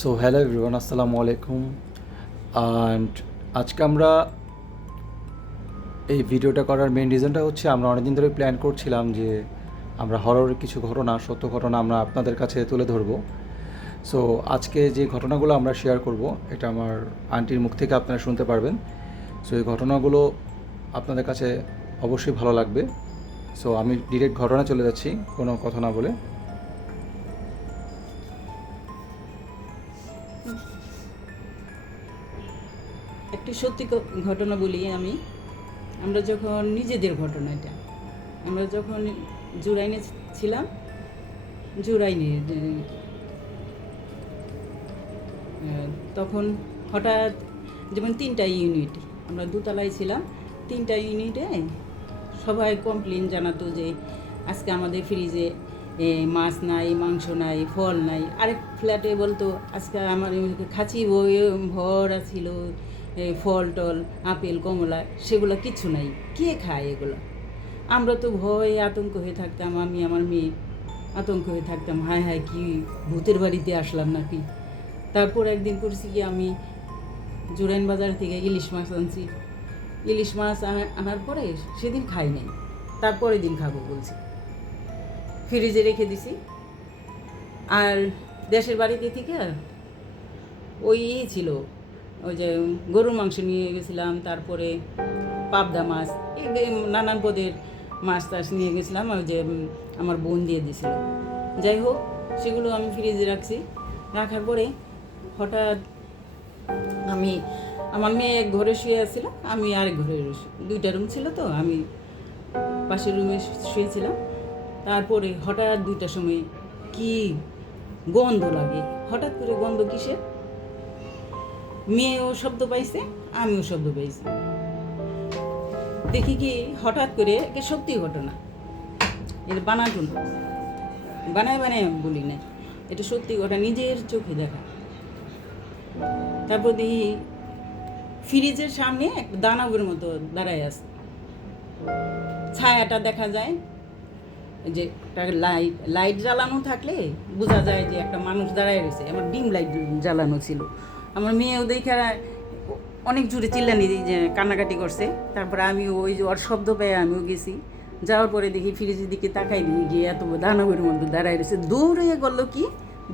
So hello everyone, আসসালামু আলাইকুম। And আজকে আমরা এই ভিডিওটা করার মেইন রিজনটা হচ্ছে আমরা অনেকদিন ধরে প্ল্যান করছিলাম যে আমরা হররের কিছু ঘটনা, সত্য ঘটনা আমরা আপনাদের কাছে তুলে ধরবো। সো আজকে যে ঘটনাগুলো আমরা শেয়ার করব, এটা আমার আন্টির মুখ থেকে আপনারা শুনতে পারবেন। সো এই ঘটনাগুলো আপনাদের কাছে অবশ্যই ভালো লাগবে। সো আমি ডিরেক্ট ঘটনা চলে যাচ্ছি কোনো কথা না বলে। একটি সত্যি ঘটনা বলি আমি। আমরা যখন নিজেদের ঘটনা এটা, আমরা যখন জুরাইনে ছিলাম, জুরাইনে তখন হঠাৎ যেমন 3টা ইউনিট, আমরা দোতলায় ছিলাম, 3টা ইউনিটে সবাই কমপ্লেন জানাতো যে আজকে আমাদের ফ্রিজে মাছ নাই, মাংস নাই, ফল নাই। আরেক ফ্ল্যাটে বলতো আজকে আমার খাঁচি বই ভরা ছিল ফল টল, আপেল কমলা, সেগুলো কিচ্ছু নাই, কে খায় এগুলো? আমরা তো ভয়ে আতঙ্ক হয়ে থাকতাম, আমি আমার মেয়ে আতঙ্ক হয়ে থাকতাম, হায় হায় কি ভূতের বাড়িতে আসলাম নাকি। তারপর একদিন করছি কি, আমি জুরাইন বাজার থেকে ইলিশ মাছ আনছি। ইলিশ মাছ আনার পরে সেদিন খাই নাই, তারপরের দিন খাবো বলছি, ফ্রিজে রেখে দিছি। আর দেশের বাড়িতে থেকে ওই ছিল, ওই যে গরুর মাংস নিয়ে গেছিলাম, তারপরে পাবদা মাছ, এই নানান পদের মাছ টাছ নিয়ে গেছিলাম, ওই যে আমার বোন দিয়ে দিয়েছিল। যাই হোক, সেগুলো আমি ফ্রিজে রাখছি। রাখার পরে হঠাৎ আমি, আমার মেয়ে এক ঘরে শুয়ে আসছিল, আমি আরেক ঘরে, 2টা রুম ছিল তো, আমি পাশের রুমে শুয়েছিলাম। তারপরে হঠাৎ 2টার সময় কি গন্ধ লাগে, হঠাৎ করে গন্ধ কিসের, মেয়েও শব্দ পাইছে, আমিও শব্দ পাইছি। দেখি কি হঠাৎ করে, একে সত্যি ঘটনা, এটা বানাতো না, বানায় বানায় বলি না, এটা সত্যি ঘটনা, নিজের চোখে দেখা। তারপর দেখি ফ্রিজের সামনে একটা দানবের মতো দাঁড়ায় আছে, ছায়াটা দেখা যায়, যে একটা লাইট লাইট জ্বালানো থাকলে বোঝা যায় যে একটা মানুষ দাঁড়ায় রয়েছে। আমার ডিম লাইট জ্বালানো ছিল। আমার মেয়েও দেখে অনেক জোরে চিল্লানি যে কান্নাকাটি করছে। তারপরে আমি ওই যে ওর শব্দ পেয়ে আমিও গেছি। যাওয়ার পরে দেখি ফ্রিজের দিকে তাকাই দিই, গিয়ে এত দানবের মধ্যে দাঁড়ায় রয়েছে। দৌড়ে গেল কি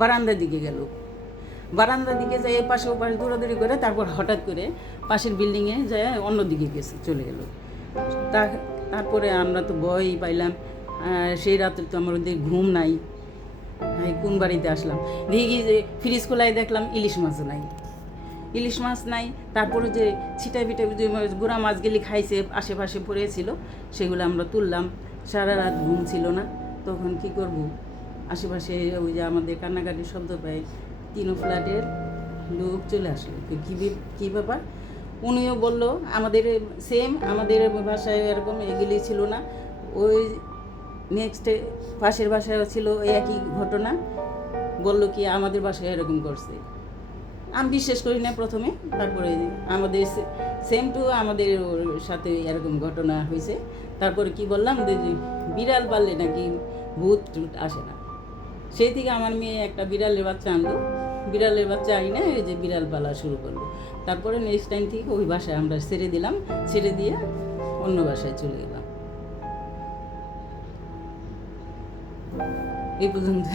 বারান্দার দিকে গেল, বারান্দার দিকে যায় এপাশে ওপাশে দৌড়াদৌড়ি করে, তারপর হঠাৎ করে পাশের বিল্ডিংয়ে যায় অন্যদিকে গেছে, চলে গেল। তারপরে আমরা তো ভয়ই পাইলাম। সেই রাত্রে তো আমার ওদের ঘুম নাই, কোন বাড়িতে আসলাম। দেখি যে ফ্রিজ খোলায় দেখলাম ইলিশ মাছ নাই, ইলিশ মাছ নাই। তারপরে যে ছিটা পিটা যে গুঁড়া মাছগুলি খাইছে আশেপাশে পড়েছিল, সেগুলো আমরা তুললাম। সারা রাত ঘুম ছিল না। তখন কি করব, আশেপাশে ওই যে আমাদের কান্নাকাটির শব্দ পাই, 3 ফ্ল্যাটের লোক চলে আসলো। কী ব্যাপার, উনিও বললো আমাদের সেম, আমাদের বাসায় এরকম এগুলি ছিল না। ওই নেক্সটে পাশের বাসায় ছিল একই ঘটনা, বললো কি আমাদের বাসায় এরকম করছে। আমি বিশ্বাস করি না প্রথমে, তারপরে আমাদের সেম টু আমাদের ওর সাথে এরকম ঘটনা হয়েছে। তারপরে কি বললাম যে বিড়াল পাললে নাকি ভূত টুত আসে না। সেই থেকে আমার মেয়ে একটা বিড়ালের বাচ্চা আনলো, বিড়ালের বাচ্চা আই না, এই যে বিড়াল পালা শুরু করলো। তারপরে নেক্সট টাইম থেকে ওই বাসায় আমরা ছেড়ে দিলাম, ছেড়ে দিয়ে অন্য বাসায় চলে গেলাম। এই পর্যন্ত।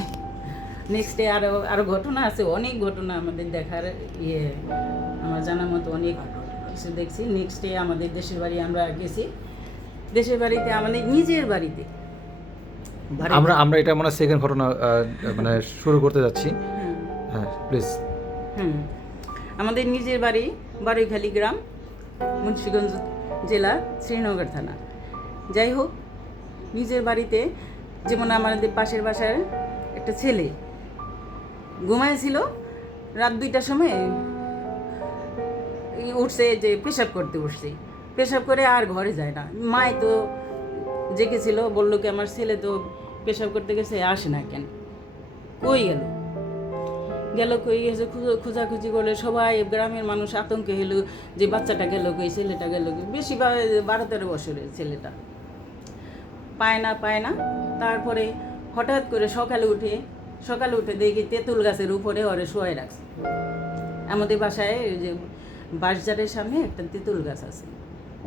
নেক্সট ডে আরও ঘটনা আছে, অনেক ঘটনা আমাদের দেখার, আমার জানার মতো অনেক কিছু দেখছি। নেক্সট ডে আমাদের দেশের বাড়ি আমরা গেছি, দেশের বাড়িতে আমাদের নিজের বাড়িতে আমরা আমরা এটা মানে সেকেন্ড ঘটনা মানে শুরু করতে যাচ্ছি। হ্যাঁ প্লিজ। আমাদের নিজের বাড়ি বারৈখালী গ্রাম, মুন্সিগঞ্জ জেলা, শ্রীনগর থানা। যাই হোক, নিজের বাড়িতে যেমন আমাদের পাশের বাসার একটা ছেলে ঘুমাইছিল, রাত 2টার সময় উঠছে, যে পেশাব করতে উঠছে, পেশাব করে আর ঘরে যায় না। মায় তো জেগেছিল, বললো কি আমার ছেলে তো পেশাব করতে গেছে, আসে না কেন, কই গেল গেল কই গেছে, খোঁজাখুঁজি করলে সবাই গ্রামের মানুষ আতঙ্কে হলো যে বাচ্চাটা গেল কই, ছেলেটা গেল কই। বেশি 12-13 বছরের ছেলেটা, পায় না। তারপরে হঠাৎ করে সকালে উঠে সকালে উঠে দেখি তেঁতুল গাছের উপরে ওরে শোয়াই রাখছে। আমাদের বাসায় ওই যে বাঁশঝাড়ের সামনে একটা তেঁতুল গাছ আছে,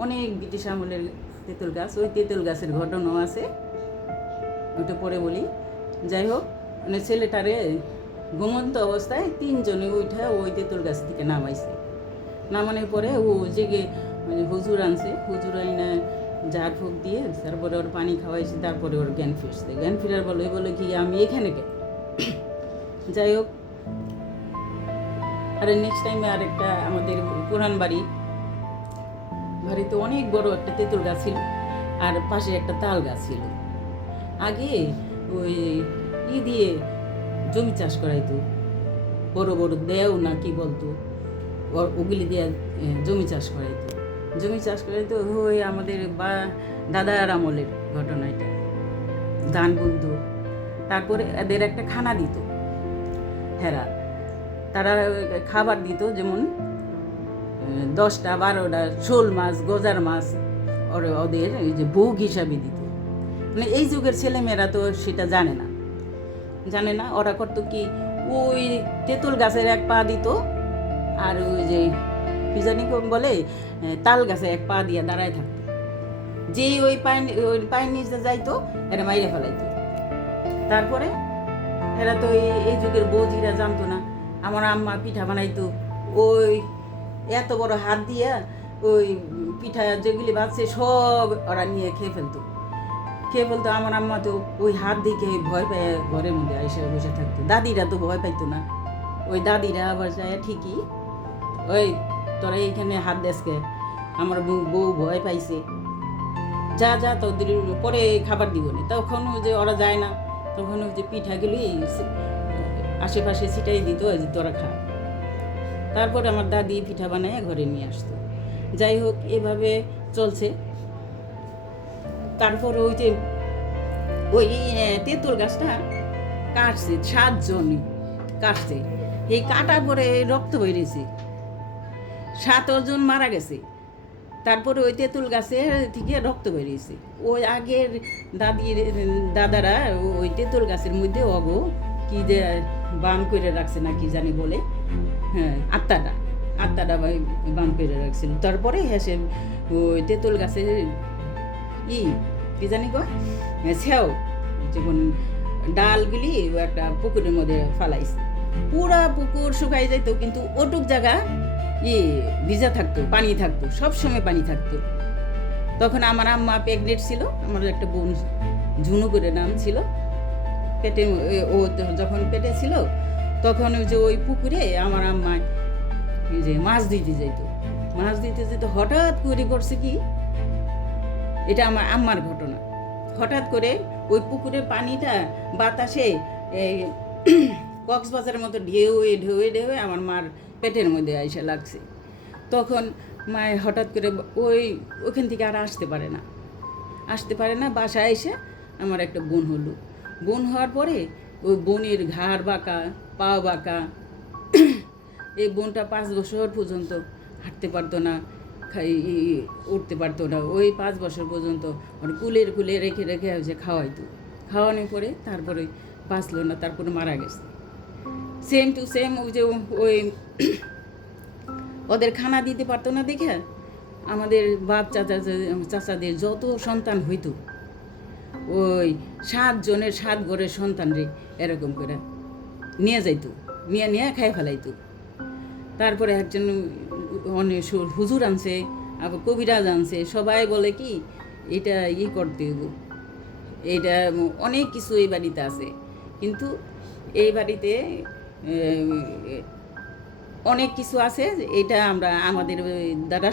অনেক ব্রিটিশ আমলের তেঁতুল গাছ। ওই তেঁতুল গাছের ঘটনাও আছে, ওইটা পরে বলি। যাই হোক, মানে ছেলেটারে ঘুমন্ত অবস্থায় 3 জনে উঠে ওই তেঁতুল গাছ থেকে নামাইছে। নামানোর পরে ও জেগে হুজুর আনছে, হুজুর আইনা ঝাড় ফুঁক দিয়ে তারপরে ওর পানি খাওয়াইছে, তারপরে ওর জ্ঞান ফিরছে। জ্ঞান ফিরার বলে কি আমি এখানে কে। যাই হোক, আর নেক্সট টাইমে আরেকটা আমাদের পুরান বাড়িতে অনেক বড় একটা তেঁতুল গাছ ছিল, আর পাশে একটা তাল গাছ ছিল। আগে ওই দিয়ে জমি চাষ করাইতো, বড় বড় দেও না কি বলতো, ওগুলি দিয়ে জমি চাষ করাইতো। ওই আমাদের দাদার আমলের ঘটনা এটা। ধান বুনতো, তারপরে এদের একটা খানা দিত, তারা খাবার দিত, যেমন 10টা 12টা শোল মাছ, গজার মাছ ওদের এই যে ভোগ হিসাবে দিত। মানে এই যুগের ছেলেমেয়েরা তো সেটা জানে না। ওরা করতো কি, ওই তেঁতুল গাছের এক পা দিত, আর ওই যে কি জানি বলে তাল গাছে এক পা দিয়ে দাঁড়ায় থাকতো। যেই ওই পায়ের নিচে যাইতো, এরা মাইরে ফেলাইতো। তারপরে এরা তো এই যুগের বৌজিরা জানতো না। আমার আম্মা পিঠা বানাইতো, ওই এত বড় হাত দিয়া ওই পিঠা যেগুলি বাজছে সব ওরা নিয়ে খেয়ে ফেলতো। আমার আম্মা তো ওই হাত দিকে ভয় পেয়ে ঘরের মধ্যে এসে বসে থাকতো। দাদিরা তো ভয় পাইতো না। ওই দাদিরা আবার যায় ঠিকই, ওই তোরা এইখানে হাত দেশকে, আমার বউ ভয় পাইছে, যা তোদের পরে খাবার দিব না। তখন ওই যে ওরা যায় না, তখন ওই যে পিঠাগুলি আশেপাশে ছিটাই দিত, ওই যে তোরা খা। তারপরে আমার দাদি পিঠা বানায় ঘরে নিয়ে আসতো। যাই হোক, এভাবে চলছে। তারপর ওই তেঁতুল গাছটা কাটছে, 7 জন কাটছে। এই কাটার পরে রক্ত বেরিয়েছে, 7 জন মারা গেছে। তারপরে ওই তেঁতুল গাছের থেকে রক্ত বেরিয়েছে। ওই আগের দাদারা ওই তেঁতুল গাছের মধ্যে অগো কি যে বান করে রাখছে না কি জানি বলে, হ্যাঁ, আত্মাটা বান করে রাখছিল। তারপরে হেসে ওই তেঁতুল গাছের কি জানি সেও যখন ডালগুলি একটা পুকুরের মধ্যে ফালাইছে। পুরা পুকুর শুকাই যেত, কিন্তু ওটুক জায়গা ভিজা থাকতো, পানি থাকতো, সবসময় পানি থাকতো। তখন আমার আম্মা প্রেগনেন্ট ছিল, আমার একটা বোন ঝুনু করে নাম ছিল, পেটে ও যখন পেটে ছিল, তখন ওই যে ওই পুকুরে আমার আম্মা যে মাছ দিতে যেত। হঠাৎ করে করছে কি, এটা আমার আম্মার ঘটনা। হঠাৎ করে ওই পুকুরের পানিটা বাতাসে কক্সবাজারের মতো ঢেউয়ে আমার মার পেটের মধ্যে এসে লাগছে। তখন মায়ের হঠাৎ করে ওইখান থেকে আর আসতে পারে না। বাসায় এসে আমার একটা বোন হলো। বোন হওয়ার পরে ওই বোনের ঘাড় বাঁকা, পা বাঁকা। এই বোনটা 5 বছর পর্যন্ত হাঁটতে পারতো না, উঠতে পারতো না। ওই 5 বছর পর্যন্ত ওর কুলে রেখে যে খাওয়ানোর পরে তারপরে বাঁচলো না, তারপরে মারা গেছে। সেম টু সেম ওই যে ওই ওদের খানা দিতে পারতো না দেখে আমাদের বাপ চাচাদের যত সন্তান হইতো, ওই 7 জনের 7 ঘরের সন্তান রে এরকম করে নিয়ে যাইতো, নিয়ে খাই ফেলাইতো। তারপরে একজন অনেক হুজুর আনছে, আবার কবিরাজ আনছে, সবাই বলে কি এটা করতে হইব, এইটা অনেক কিছু এই বাড়িতে আছে, কিন্তু এই বাড়িতে অনেক কিছু আছে, এটা আমাদের দ্বারা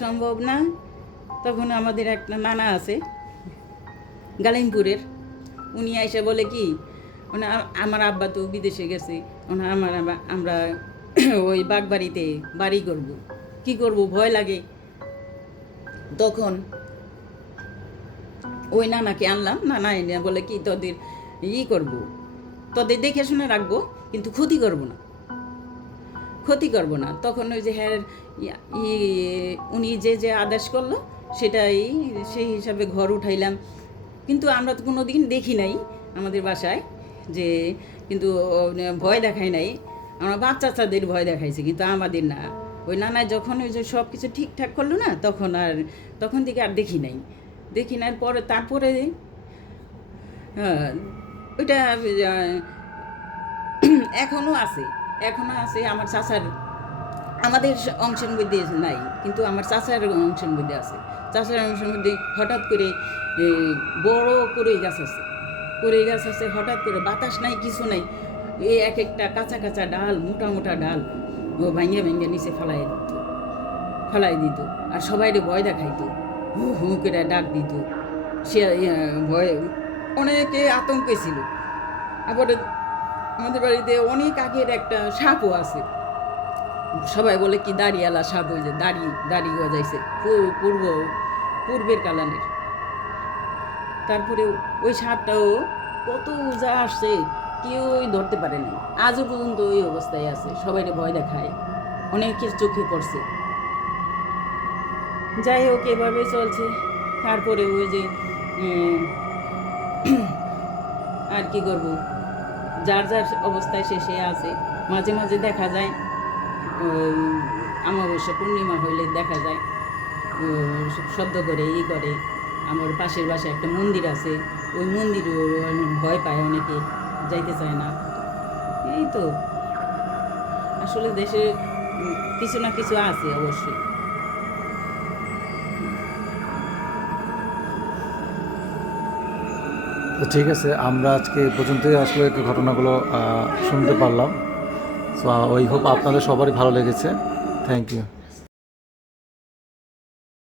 সম্ভব না। তখন আমাদের একটা নানা আছে গালিমপুরের, উনি এসে বলে কি, আমার আব্বা তো বিদেশে গেছে, আমরা ওই বাগবাড়িতে বাড়ি করব, কি করব, ভয় লাগে। তখন ওই নানাকে আনলাম, নানা এনে বলে কি তোদের করব, তোদের দেখে শুনে রাখবো, কিন্তু ক্ষতি করব না। তখন ওই যে উনি যে আদেশ করলো সেটাই সেই হিসাবে ঘর উঠাইলাম। কিন্তু আমরা তো কোনো দিন দেখি নাই আমাদের বাসায় যে কিন্তু ভয় দেখায় নাই, আমরা বাচ্চাদের ভয় দেখাইছি, কিন্তু আমাদের না। ওই নানা যখন ওই যে সব কিছু ঠিকঠাক করলো না, তখন থেকে আর দেখি নাই। পরে তারপরে ওইটা এখনও আছে আমার চাচার, আমাদের অংশের মধ্যে নাই, কিন্তু আমার চাচার অংশের মধ্যে আছে। চাচার অংশের মধ্যে হঠাৎ করে বড় কড়ই গাছ আছে, হঠাৎ করে বাতাস নাই, কিছু নাই, এই এক একটা কাঁচা কাঁচা ডাল, মোটা মোটা ডাল ও ভাঙিয়ে নিচে ফেলাই দিত, আর সবাইরে ভয় দেখাইতো, হু হু করে ডাক দিত। সে ভয়, অনেকে আতঙ্কে ছিল। আবার আমাদের বাড়িতে অনেক আগের একটা সাপও আছে, সবাই বলে কি দাড়িওয়ালা সাপ, ওই যে দাড়ি গজাইছে পূর্বের কালানের। তারপরে ওই সাপটাও কত উজা আসছে, কেউ ধরতে পারেনি, আজও পর্যন্ত ওই অবস্থায় আছে, সবাইকে ভয় দেখায়, অনেকের চোখে পড়ছে। যাই হোক, এভাবে চলছে। তারপরে ওই যে আর কি করব, যার অবস্থায় সে আছে। মাঝে মাঝে দেখা যায় অমাবস্যা পূর্ণিমা হইলে দেখা যায় শব্দ করে করে। আমার পাশের বাসায় একটা মন্দির আছে, ওই মন্দিরও ভয় পায়, অনেকে যাইতে চায় না। এই তো আসলে দেশে কিছু না কিছু আছে অবশ্যই। তো ঠিক আছে, আমরা আজকে এই পর্যন্তই আসলে ঘটনাগুলো শুনতে পারলাম। সো ওই হোপ আপনাদের সবারই ভালো লেগেছে। Thank you.